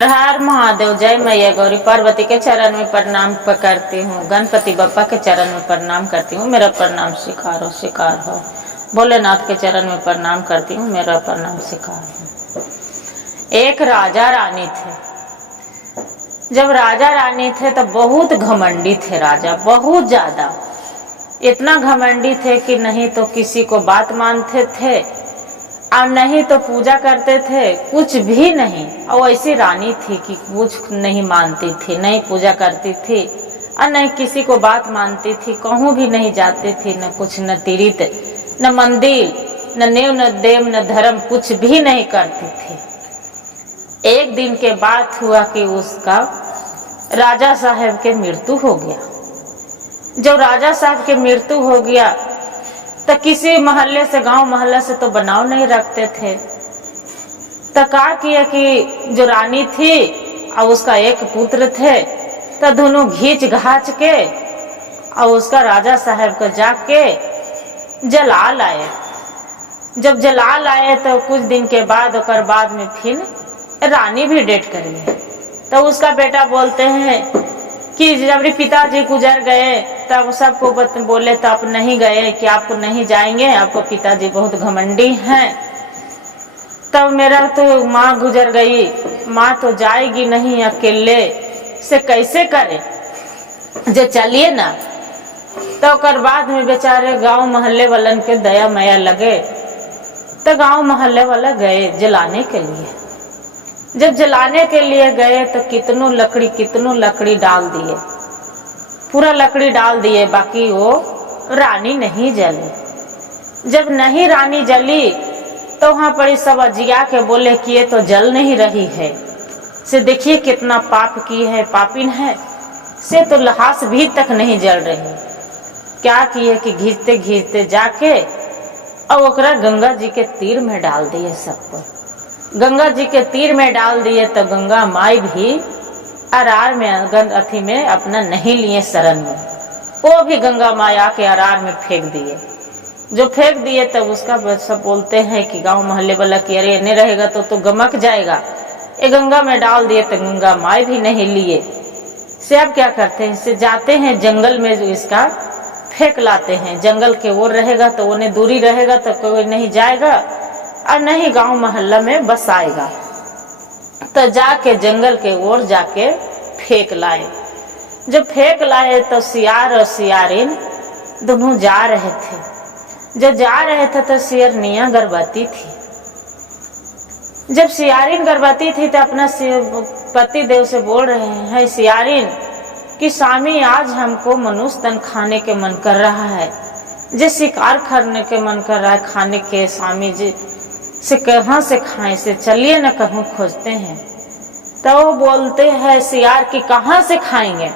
हर महादेव। जय मैया गौरी। पार्वती के चरण में प्रणाम करती हूँ। गणपति बप्पा के चरण में प्रणाम करती हूँ। मेरा प्रणाम स्वीकार हो। भोलेनाथ के चरण में प्रणाम करती हूँ। मेरा प्रणाम स्वीकार हो। एक राजा रानी थे। जब राजा रानी थे तो बहुत घमंडी थे राजा, बहुत ज्यादा। इतना घमंडी थे कि नहीं तो किसी को बात मानते थे और नहीं तो पूजा करते थे, कुछ भी नहीं। और ऐसी रानी थी कि कुछ नहीं मानती थी, नहीं पूजा करती थी और नहीं किसी को बात मानती थी, कहूँ भी नहीं जाती थी, न कुछ, न तीर्थ, न मंदिर, न नेव, न देव, न धर्म, कुछ भी नहीं करती थी। एक दिन के बाद हुआ कि उसका राजा साहब के मृत्यु हो गया। जब राजा साहब के मृत्यु हो गया तो किसी मोहल्ले से, गांव मोहल्ले से तो बनाव नहीं रखते थे। तो क्या किया कि जो रानी थी और उसका एक पुत्र थे, तो दोनों घींच घाच के और उसका राजा साहब को जाके जला लाए। जब जला लाए तो कुछ दिन के बाद और बाद में फिर रानी भी डेट कर गई। तो उसका बेटा बोलते हैं कि जब पिताजी गुजर गए तब सबको बोले तो आप नहीं गए, कि आपको नहीं जाएंगे, आपको पिताजी बहुत घमंडी हैं। तब मेरा तो माँ गुजर गई, माँ तो जाएगी नहीं, अकेले से कैसे करे, जो चलिए ना। तो कर बाद में बेचारे गांव मोहल्ले वालन के दया माया लगे तो गांव मोहल्ले वाला गए जलाने के लिए। जब जलाने के लिए गए तो कितनों लकड़ी डाल दिए, पूरा लकड़ी डाल दिए, बाकी वो रानी नहीं जली। जब नहीं रानी जली तो वहां पर सब अजिया के बोले कि ये तो जल नहीं रही है, से देखिए कितना पाप की है, पापिन है, से तो लहास भी तक नहीं जल रही। क्या किए कि घिरते घिरते जाके और ओकरा गंगा जी के तीर में डाल दिए। सबको गंगा जी के तीर में डाल दिए तो गंगा माई भी अरार में अथी में अपना नहीं लिए शरण में, वो भी गंगा माया के अरार में फेंक दिए। जो फेंक दिए तब तो उसका सब बोलते हैं कि गांव मोहल्ले वाला कि अरे नहीं रहेगा तो गमक जाएगा, ये गंगा में डाल दिए तो गंगा माई भी नहीं लिए। से अब क्या करते हैं, से जाते हैं जंगल में, जो इसका फेंक लाते हैं। जंगल के ओर रहेगा तो उन्हें दूरी रहेगा तो कोई नहीं जाएगा और नहीं गांव मोहल्ला में बस आएगा। तो जाके जंगल के ओर जाके फेंक लाए। जब फेंक लाए तो सियार और सियारिन दोनों जा रहे थे। जब जा रहे थे तो सियारनिया गर्भवती थी। जब सियारिन गर्भवती थी तो अपना पति देव से बोल रहे हैं सियारिन कि स्वामी आज हमको मनुष्य तन खाने के मन कर रहा है, जो शिकार करने के मन कर रहा है खाने के, स्वामी जी से कहाँ से खाएं, से चलिए न कहूँ खोजते हैं। तो वो बोलते हैं सियार कि कहाँ से खाएंगे,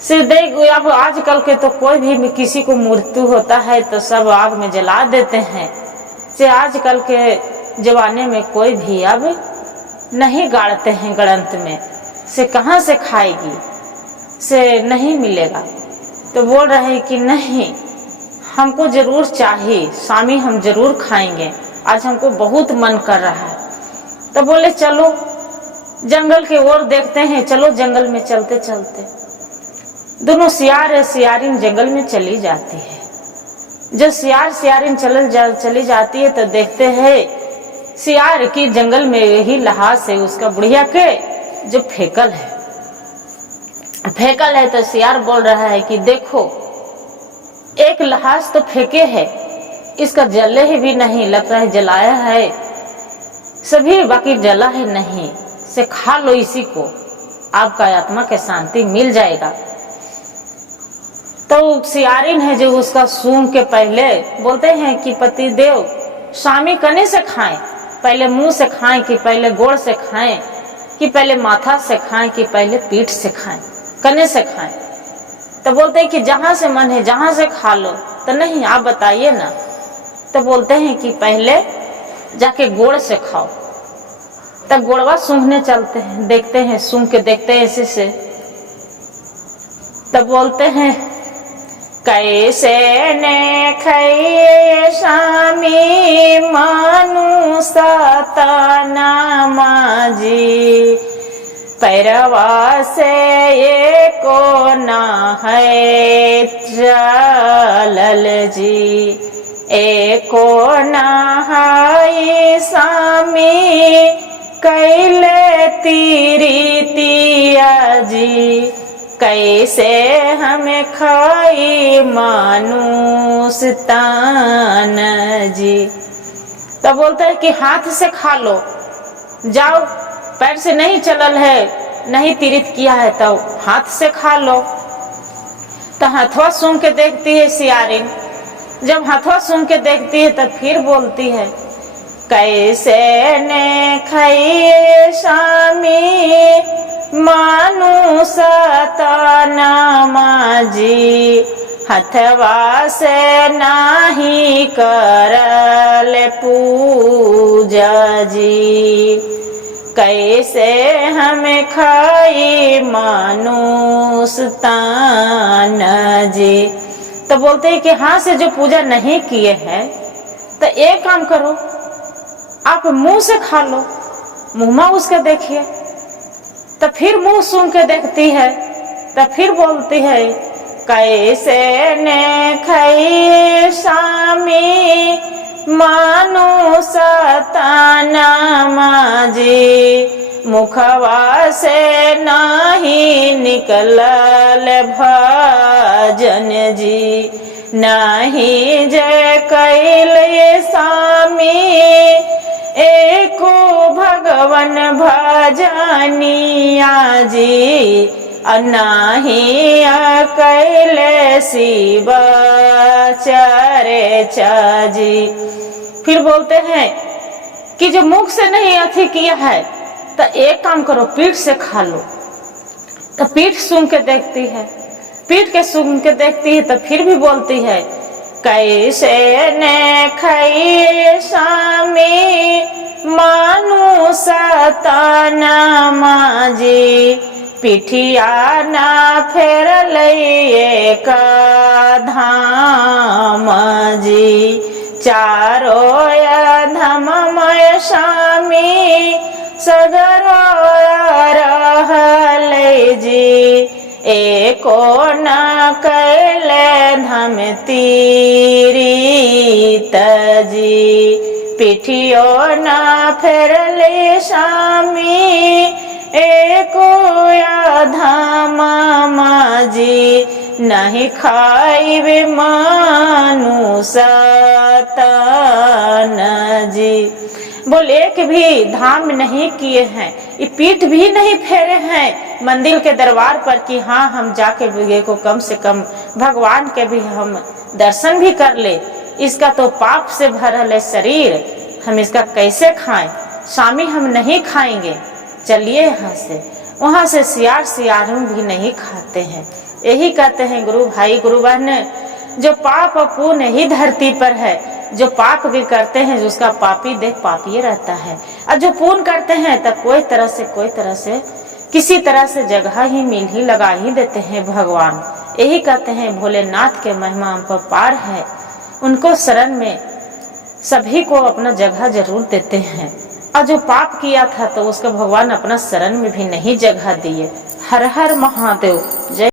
सिर्फ देख अब आजकल के तो कोई भी किसी को मृत्यु होता है तो सब आग में जला देते हैं, से आजकल के जमाने में कोई भी अब नहीं गाड़ते हैं गणंत में, से कहाँ से खाएगी, से नहीं मिलेगा। तो बोल रहे कि नहीं हमको जरूर चाहिए स्वामी, हम जरूर खाएंगे, आज हमको बहुत मन कर रहा है। तो बोले चलो जंगल के ओर देखते हैं, चलो जंगल में चलते चलते दोनों सियार और सियारिन जंगल में चली जाती है। जब सियार सियारिन चली जाती है तो देखते हैं सियार की जंगल में यही लहास से उसका बुढ़िया के जो फेकल है तो सियार बोल रहा है कि देखो एक लहास तो फेंके है, इसका जले ही भी नहीं, लगता है जलाया है सभी, बाकी जला है नहीं, से खा लो इसी को, आपका आत्मा के शांति मिल जाएगा। तो सियारिन है जो उसका सूंघ के पहले बोलते हैं कि पति देव स्वामी कने से खाएं, पहले मुंह से खाएं कि पहले गोड़ से खाएं, कि पहले माथा से खाएं कि पहले पीठ से खाएं, कने से खाएं। तो बोलते हैं कि जहां से मन है जहां से खा लो। तो नहीं आप बताइए ना। तो बोलते हैं कि पहले जाके गोड़ से खाओ। तब गोड़वा सूंघने चलते हैं, देखते हैं, सूंघ के देखते हैं ऐसे से। तब बोलते हैं कैसे ने खाइए स्वामी मानु सतना माजी, पैरवा से एको ना है चलल जी, एको ना है स्वामी कैले तीरितिया जी, कैसे हमें खाई मानुष तान जी। तब बोलते हैं कि हाथ से खा लो, जाओ पैर से नहीं चलल है, नहीं तीरित किया है तो हाथ से खा लो। तो हथवा सूंघ के देखती है सियारिन, जब हथवा सूंघ के देखती है तब फिर बोलती है कैसे ने खाइए स्वामी मानुष ताना जी, हथवा से नाही करल पूजा जी, कैसे हम खाई मानुष ताना जी। तो बोलते हैं कि हाथ से जो पूजा नहीं किए हैं तो एक काम करो, आप मुंह से खा लो, मुंह में उसके देखिए। तो फिर मुंह सूंघ के देखती है, तो फिर बोलती है कैसे ने खाई स्वामी मानुष ताना जी, मुखवा से नाही निकलल भजन जी, नाही जय कैल स्वामी एको भगवन भजनिया जी, नाही कैल शिव चर्चा जी। फिर बोलते हैं कि जो मुख से नहीं अथी किया है तो एक काम करो, पीठ से खा लो। तो पीठ सूंघ के देखती है, पीठ के सूंघ के देखती है तो फिर भी बोलती है कैसे ने खाई स्वामी मानुष ताना जी, पिठिया ना फेर लइए का धाम जी, चारो धममय स्वामी सगरो रहल जी, एको न कैले धम तीरित जी, पिठियो न फेरले स्वामी एको धामा जी, नहीं खाइबे मानुष ताना जी। बोले एक भी धाम नहीं किए हैं, ये पीठ भी नहीं फेरे हैं मंदिर के दरबार पर कि हाँ हम जाके बुगे को कम से कम भगवान के भी हम दर्शन भी कर ले। इसका तो पाप से भरल है शरीर, हम इसका कैसे खाएं? स्वामी हम नहीं खाएंगे, चलिए यहाँ से। वहाँ से सियार भी नहीं खाते हैं। यही कहते हैं गुरु भाई गुरु बहन, जो पाप और पुण्य ही धरती पर है, जो पाप भी करते हैं उसका पापी देख पापी रहता है, और जो पुण्य करते हैं तो कोई तरह से किसी तरह से जगह ही मिल ही लगा ही देते हैं भगवान। यही कहते हैं भोलेनाथ के महिमा हम पर पार है, उनको शरण में सभी को अपना जगह जरूर देते हैं, और जो पाप किया था तो उसका भगवान अपना शरण में भी नहीं जगह दिए। हर हर महादेव।